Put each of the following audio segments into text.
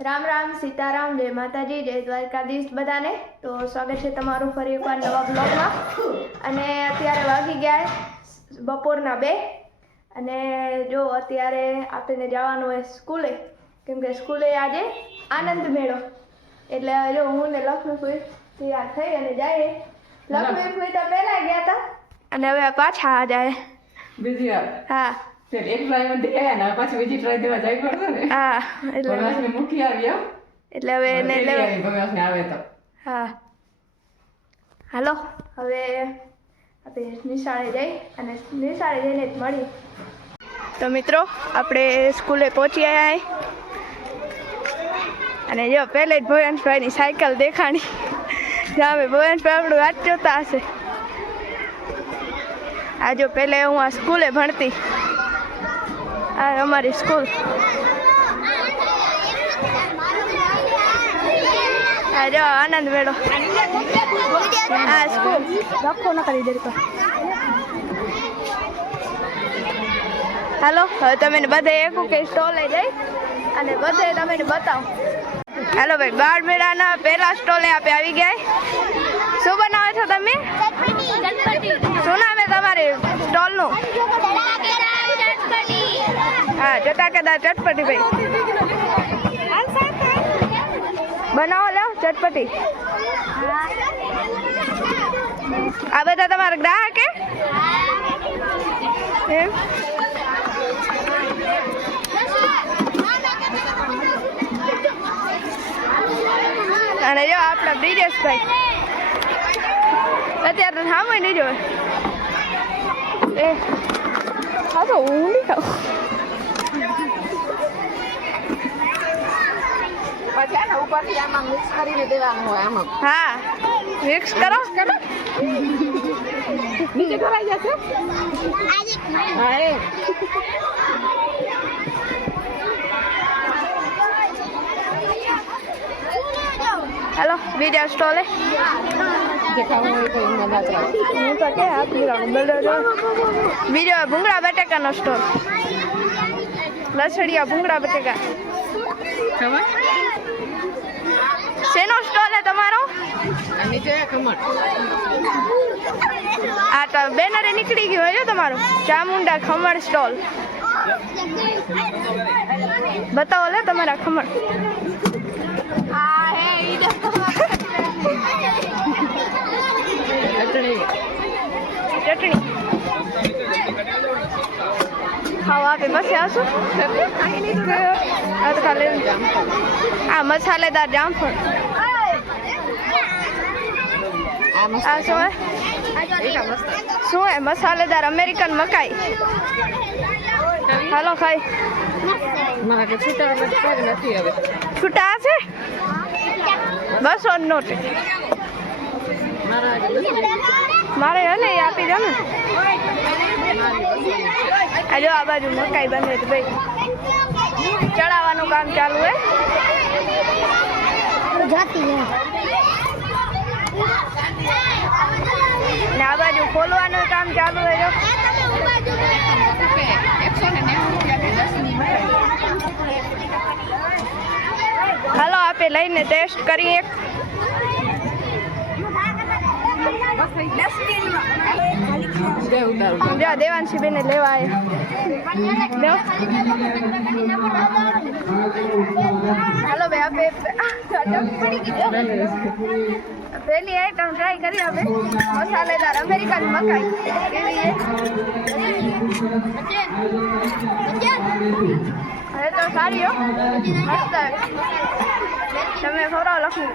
રામ રામ સીતારામ જય માતાજી જય દ્વારકાધીશ બધાને। તો સ્વાગત છે તમારું ફરી એકવાર નવા બ્લોગમાં। અને અત્યારે વાગી ગયા બપોરના 2 અને જો અત્યારે આપણે જવાનું હોય સ્કૂલે, કેમ કે સ્કૂલે આજે આનંદ મેળો, એટલે જો હું ને લક્ષ્મીફુઈ તૈયાર થઈ અને જાય। લક્ષ્મીફુઈ તો પહેલા ગયા હતા અને હવે પાછા જાય બીજી વાર। હા એક ટ્રાય માં ગયા ને પાછી બીજી ટ્રાય દેવા જાય પડશે ને। હા એટલે ભગવાનને મૂકી આવ્યો એટલે હવે એને લેવા ભગવાનને આવે તો હા હાલો હવે આપણે નિશાળે જઈ અને નિશાળે જઈને જ મળી। તો મિત્રો આપણે સ્કૂલે પહોંચી આવ્યા અને જો પહેલે જ ભુવનભાઈની સાયકલ દેખાણી, જ્યાં હવે ભુવનભાઈ આપણું વાત જોતા હશે। આ જો પહેલે હું આ સ્કૂલે ભણતી, આ અમારી સ્કૂલ। આ જો આનંદ મેળો, આ સ્કૂલ લખો ન કરી દે। હાલો હવે તમે બધે એક કે સ્ટોલે જઈ અને બધે તમે બતાવો। હાલો ભાઈ, બાળ મેળાના પહેલા સ્ટોલે આપણે આવી ગયા। શું બનાવો છો તમે? શું નામ છે તમારી સ્ટોલનું? હા, ચટાકેદાર ચટપટી ભાઈ બનાવો, લો ચટપટી। આ બધા તમારા ગ્રાહક એમ? અને જો આપણા બ્રિજેશભાઈ અત્યારે તો સામે નહીં જોવે। એ હા તો હું નહીં ખાઉં, પછી આને ઉપરથી આમાં મિક્સ કરીને દેવાનું હોય। આમાં હા મિક્સ કરો નીચે ઢોળાઈ જશે। હા એ हेलो बीजा स्टॉल है बीजो भूंगड़ा बटेका नो स्टॉल, लसड़िया भूंगड़ा बटेका सेनो स्टॉल है तमारो? आ तो बेनरे निकली गयो है तमारो चामुंडा खमण स्टॉल। बताओ ले तमारा खमण। चटनी खावा पे बस आसो आ मसालेदार जामफळ आ शू है मसालेदार अमेरिकन मकाई। हालो खाई छूटा है बस और नोट मारे है ने आपी दो ने। जो आ बाजू मकाई बने तो भाई चढ़ावानु काम चालू है जाती है ने आ बाजू खोलवानु काम चालू है। जो हालो आपे लईने टेस्ट करी एक देवांशी बेने लेवा आए। हेलो भाई आपे पहली आइटम ट्राई करी आपे मसालेदार अमेरिकन मकाई केवी है। अरे तो सारी हो मस्त है, तमे खवराव लखनऊ।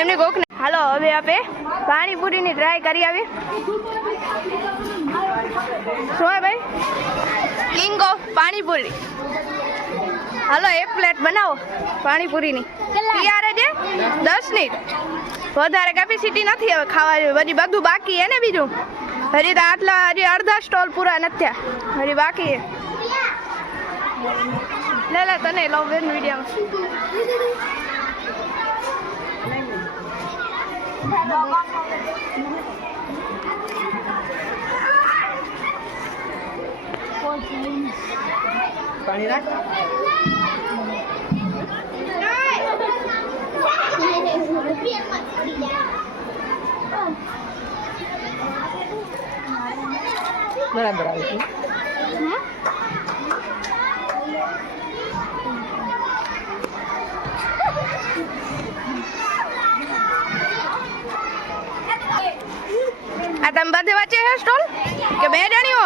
एमने कोक ने हालो हवे आपे पानीपुरी नी ट्राय करी आवी। शू है भाई? King of panipuri. हालो एक प्लेट बनाओ पानीपुरी नी। तैयार है जे 10 मिनिट વધારે કેપેસિટી નથી હવે ખાવા જેવી, હજી બધું બાકી હે ને બીજું, હજી તો આટલા હજી અડધા સ્ટોલ પૂરા નથી થયા, હજી બાકી હે। લે લે તને લવ બેન વિડિયો પાણી રાખ. બરાબર આવે છે. આ તમે બધે વચ્ચે હે સ્ટોલ કે બે જણીઓ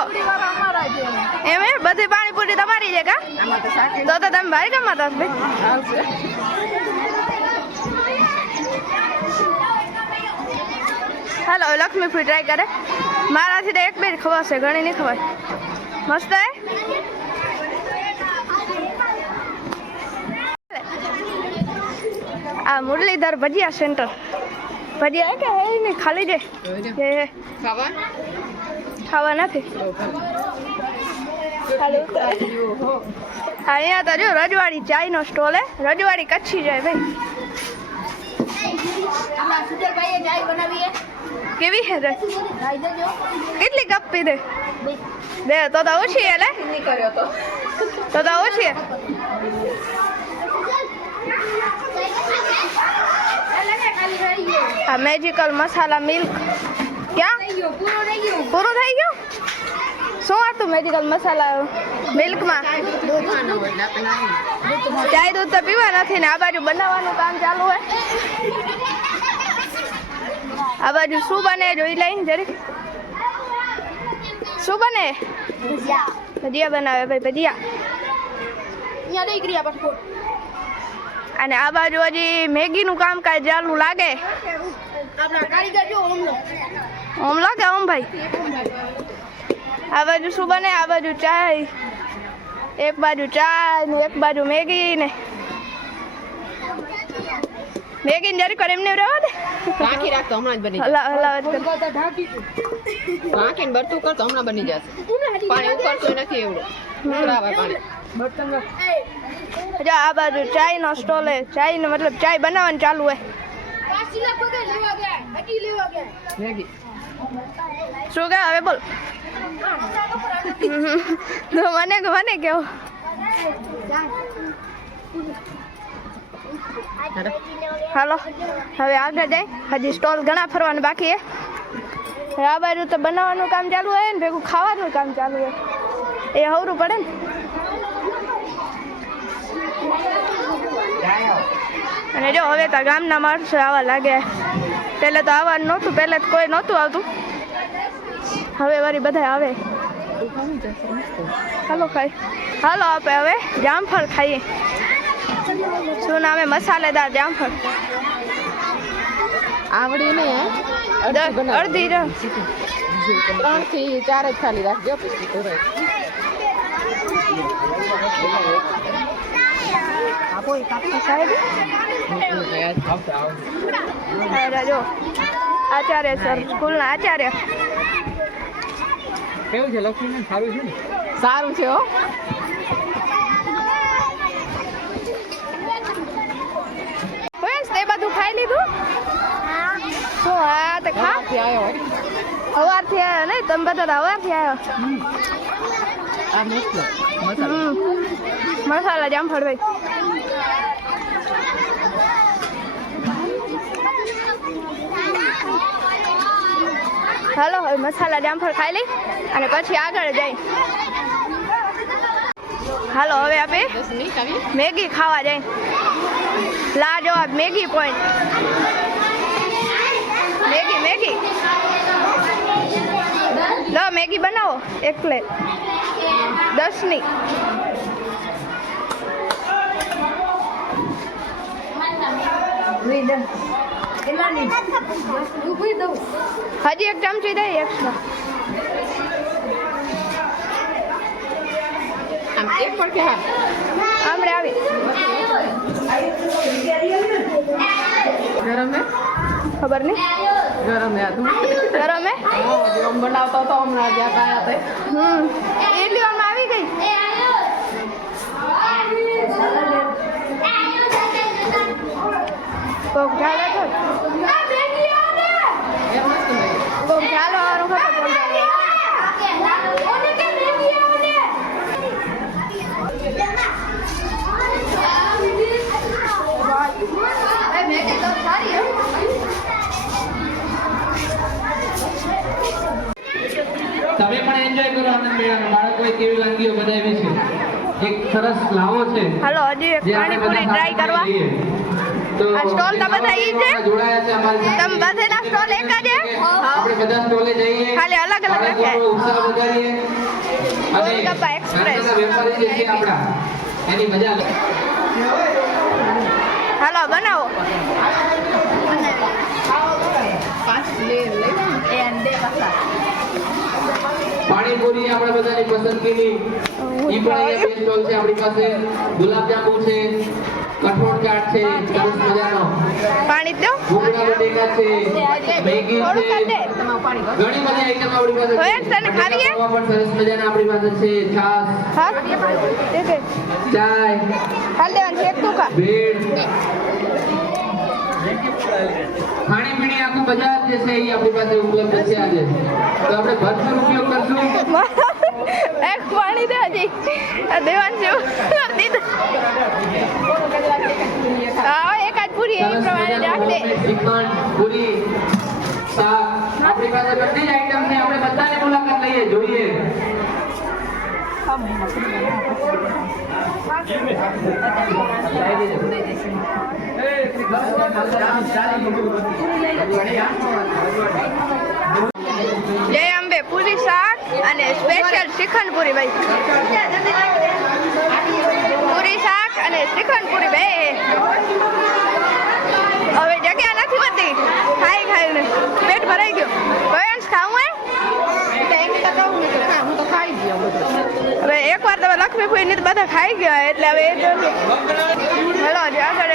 એમ હે બધી પાણીપુરી તમારી છે કા આમાં તો શાક તો તમે ભાઈ કમાતા હશો ભાઈ આવશે. હાલો લક્ષ્મી ફ્રી ટ્રાય કરે મારાથી તો એક બે જ ખવાશે ઘણી નહીં ખવાય મસ્ત હે આ મુરલીધર ભજીયા સેન્ટર ભજીયા કે હે નહીં ખાલી છે હે ખાવા ખાવા નથી અહીંયા તો જો રજવાડી ચાયનો સ્ટોલ હે રજવાડી કચ્છી જાય ભાઈ કેવી હે કેટલી કપ પીધે બે તો ઓછી હે લે નહીં કર્યો તો તો ઓછી હે આ મેજિકલ મસાલા મિલ્ક ક્યાં પૂરું થઈ ગયું શું હતું મેજિકલ મસાલા મિલ્કમાં ચાય દૂધ તો પીવા નથી ને આ બાજુ બનાવવાનું કામ ચાલુ હોય આ બાજુ શું બને જોઈ લઈ જરીક શું બને ભજીયા બનાવે ભાઈ ભજીયા અને આ બાજુ હજી મેગીનું કામકાજ ચાલુ લાગે ઓમ લાગે ઓમ ભાઈ આ બાજુ શું બને આ બાજુ ચાય એક બાજુ ચા ને એક બાજુ મેગી ને મેગી ને જરી કરે એમને રહેવા દે ઢાંકી રાખતો હમણાં જ બની જશે. હલા હલાવત કર ઢાંકીને ભરતું કરતો હમણાં બની જશે. પાણી ઉકળતું નથી એવડું ઉકળાવે પાણી. જો આ બાજુ ચાય નો સ્ટોલ હે ચાય નો મતલબ ચાય બનાવવાનું ચાલુ હે મેગી શું કે હવે બોલ તો મને કેવું હાલો હવે આગળ જાય હજી સ્ટોલ ઘણા ફરવાનું બાકી હે આ બાજુ તો બનાવવાનું કામ ચાલુ હોય ને ભેગું ખાવાનું કામ ચાલુ હોય એ હવરું પડે ને અને જો હવે તો ગામના માણસો આવવા લાગે પહેલે તો આવવાનું નહોતું પહેલે તો કોઈ નહોતું આવતું હવે વળી બધા આવે હાલો ખાઈ હાલો આપણે હવે જામફળ ખાઈએ શું નામે મસાલેદાર જામફળ આવડી ને અડધી જ 3 થી 4 જ ખાલી રાખજો પછી તો રહે. જો આચાર્ય સર સ્કૂલના આચાર્ય કેવું છે લક્ષ્મી સારું છે ને સારું છે હો તે બધું ખાઈ લીધું શું હા તે ખા આવ્યો સવારથી આવ્યો નહીં તમે બધા સવારથી આવ્યો આ મસ્ત મસાલા જામફળ ભાઈ હાલો હવે મસાલા જામફળ ખાઈ લઈ અને પછી આગળ જઈ હાલો હવે આપણે મેગી ખાવા જાય લાજવાબ મેગી પોઈન્ટ મેગી લો મેગી બનાવો એક પ્લેટ 10ની હજી એક ચમચી દઈ એક્સ્ટ્રા આમ એક પણ કે હા આમરે આવી ગરમ હે ખબર નહીં ગરમ હે આ તું ગરમ હે જેમ બનાવતો તો હમણાં જ્યાં ગયા તે એટલી વારમાં આવી ગઈ કોક ઝાડે તો એ મસ્ત મેગી કોક ઝાડો વાળું ખબર તમે પણ એન્જોય કરો આનંદ મેળાનો. બાળકોએ કેવી વાનગીઓ બનાવી છે. એક સરસ લાવો છે હાલો હજી એક જે આપણે પાણીપુરી બધા ટ્રાય કરવા. લઈએ. તો આ સ્ટોલ તો બધા ઈ છે? જોડાયા છે અમારી સાથે. તમે બધાના સ્ટોલ એક જ છે? આપણે બધા સ્ટોલે જઈએ, ખાલી અલગ અલગ બાળકોનો રાખ્યા. ઉત્સાહ વધારીએ અને ગોલગપ્પા એક્સપ્રેસ. નાના વેપારી જે છે આપણા એની મજા લે. હાલો બનાવો. પાણીપુરી આપણા બધાની પસંદગીની ઈ પણ અહીંયા બે સ્ટોલ છે આપણી પાસે. ગુલાબજાંબુ છે, કઠોળ ચાટ છે સરસ મજાનો, પાણી દો. ભૂંગળા બટેકા છે, મેગી થોડું છે, કાઢે. ઘણી બધી આઈટમ આપણી પાસે હવે છે. તને ખાવી છે? ખાવા પણ સરસ મજાના આપણી પાસે છે. છાશ, હા દે ચાય, હાલ દેવાનું છે એક તું ખા. બ્રેડ, ખાણીપીણી આખું બજાર જે છે એ આપણી પાસે ઉપલબ્ધ છે આજે. તો આપણે ભરપૂર ઉપયોગ કરશું. એક પાણી દે હજી દેવાન છે હા એક જ પૂરી એ સરસ પ્રમાણે મજાનું રાખ દે. homemade શ્રીખંડ, પૂરી, શાક આપણી પાસે બધી જ આઈટમ છે. આપણે બધાની મુલાકાત લઈએ, જોઈએ. જય અંબે પૂરી શાક અને સ્પેશિયલ શ્રીખંડ પૂરી ભાઈ. પૂરી શાક અને શ્રીખંડ પૂરી બે. હવે જગ્યા નથી બધી ખાઈ ખાઈને પેટ ભરાઈ ગયું. કયો ખાવું હવે એકવાર તમે લક્ષ્મી ફૂઈ ની બધા ખાઈ ગયા એટલે હવે હલો આગળ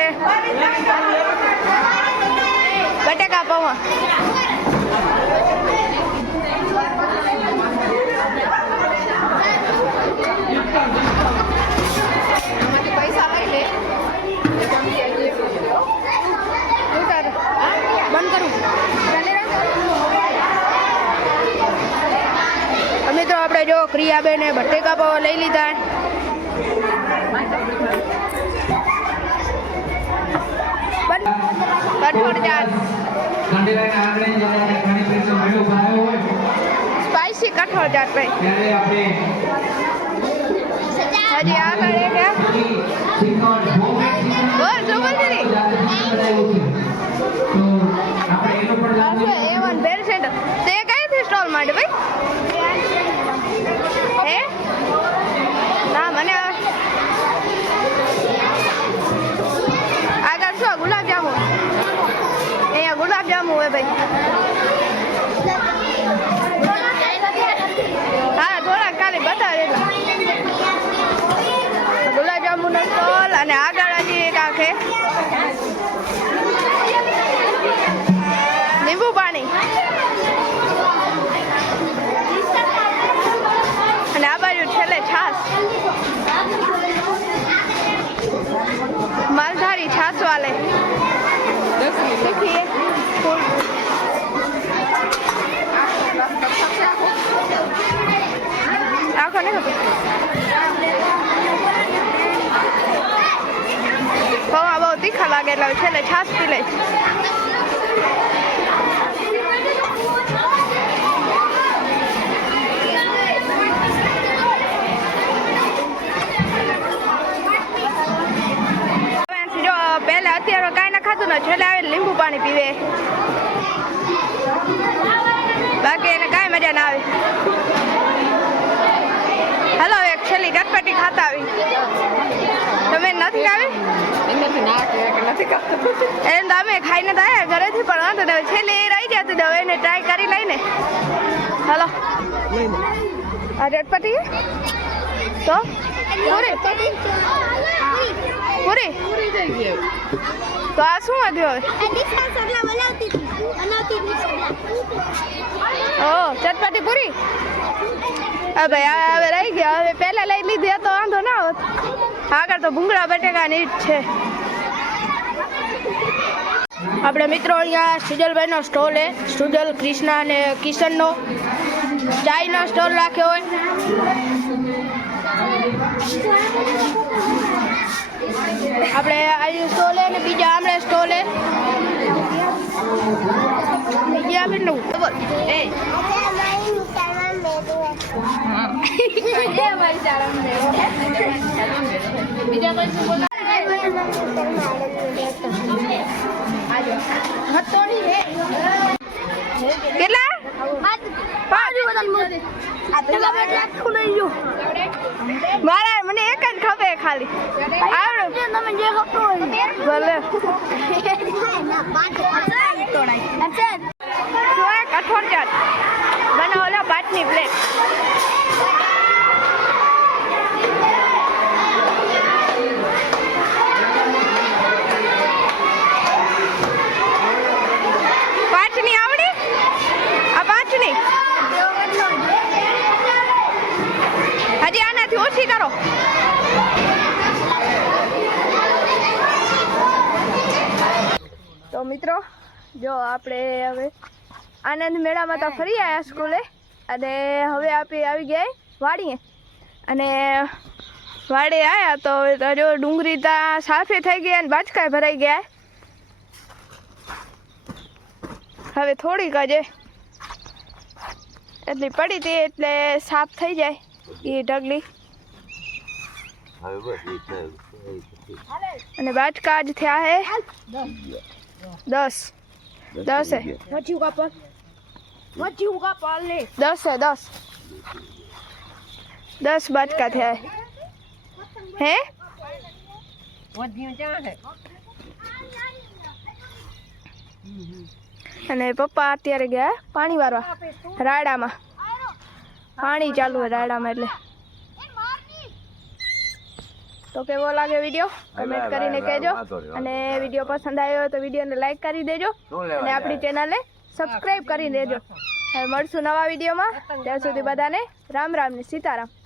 બટેકા પૌવા. પૈસા લઈ લે બંધ કરું. મિત્રો આપણે જો ક્રિયાબેને બટેકા પૌવા લઈ લીધા. કઠોળ ચાટ ખંડેરાના આંગણે જ્યારે ખાણીપીણીનો મેળો ભરાયો હોય સ્પાઈસી કઠોળ ચાટ ભાઈ. ત્યારે આપણે હજી આગળ એક પૂરી, શ્રીખંડ, homemade શ્રીખંડ બોલ શું બોલ છે જાતે બનાવ્યું છે. તો આપણે એનું પણ જાણવું છે. A1 બેર સેન્ટર તે કઈથી સ્ટોલ માંડે ભાઈ હે ના મને આગળ શું ગુલાબજાંબુ અહીંયા ગુલાબજાંબુ હોય ભાઈ. હા થોડાક ખાલી બતાવે એટલા ગુલાબજાંબુનો સ્ટોલ અને આગળ હજી એક આખે લીંબુ પાણી અને આ બાજુ છેલ્લે છાશ માલધારી છાશ વાલે શીખીએ આખો ને પૌવા બહુ તીખા લાગે એટલે છેલ્લે છાશ પી લે. જો પહેલા અત્યારે કાંઈ ના ખાતું ને છેલ્લે આવે લીંબુ પાણી પીવે બાકી એને કાંઈ મજા ના આવે. હાલો એક છેલ્લી ચટપટી ખાતા આવી. તમે નથી ખાવી એનાથી ના કે નથી ખાતું. એમ તો અમે ખાઈને તો આવ્યા ઘરેથી પણ વાંધો ને છેલ્લી રહી જતી તો હવે એને ટ્રાય કરી લઈને. હાલો આ ચટપટી તો પૂરી પૂરી પૂરી થઈ ગઈ હવે. તો આ શું હતું હવે ઓ ચટપટી પૂરી હા ભાઈ આ હવે રહી ગયા. હવે પહેલા લઈ લીધી તો વાંધો ના હોત. આગળ તો ભૂંગળા બટેકાની જ છે. આપણે મિત્રો અહીંયા સુજલભાઈનો સ્ટોલ છે. સુજલ, કૃષ્ણા અને કિશનનો ચાયનો સ્ટોલ રાખ્યો હોય. આપણે આ સ્ટોલ છે ને બીજા આમળે સ્ટોલ છે. બીજા આપણે બોલ એ બીજા કોઈ શું બોલા કેટલા મારા મને એક જ ખબર ખાલી આવડે તમે જે ભલે કઠોળ ચાટ બનાવેલા ભાતની પ્લેટ પાંચની આવડી આ પાંચની હજી આનાથી ઓછી કરો તો મિત્રો જો આપણે હવે આનંદ મેળામાં તો ફરી આવ્યા સ્કૂલે અને હવે આપણે આવી ગયા વાડીએ અને વાડે આવ્યા તો જો ડુંગળી ત્યાં સાફે થઈ ગયા અને બાચકાય ભરાઈ ગયા હવે થોડીક જ એટલી પડી હતી એટલે સાફ થઈ જાય એ ઢગલી અને બાચકા જ થયા હે 10 હે 10 બાચકા થયા હે અને પપ્પા અત્યારે ગયા પાણી વારવા રાયડામાં પાણી ચાલુ હોય રાયડામાં એટલે તો કેવો લાગે વિડીયો કમેન્ટ કરીને કહેજો અને વિડીયો પસંદ આવ્યો હોય તો વિડીયોને લાઈક કરી દેજો અને આપણી ચેનલને સબસ્ક્રાઈબ કરી દેજો હવે મળશું નવા વિડીયોમાં ત્યાં સુધી બધાને રામ રામ ને સીતારામ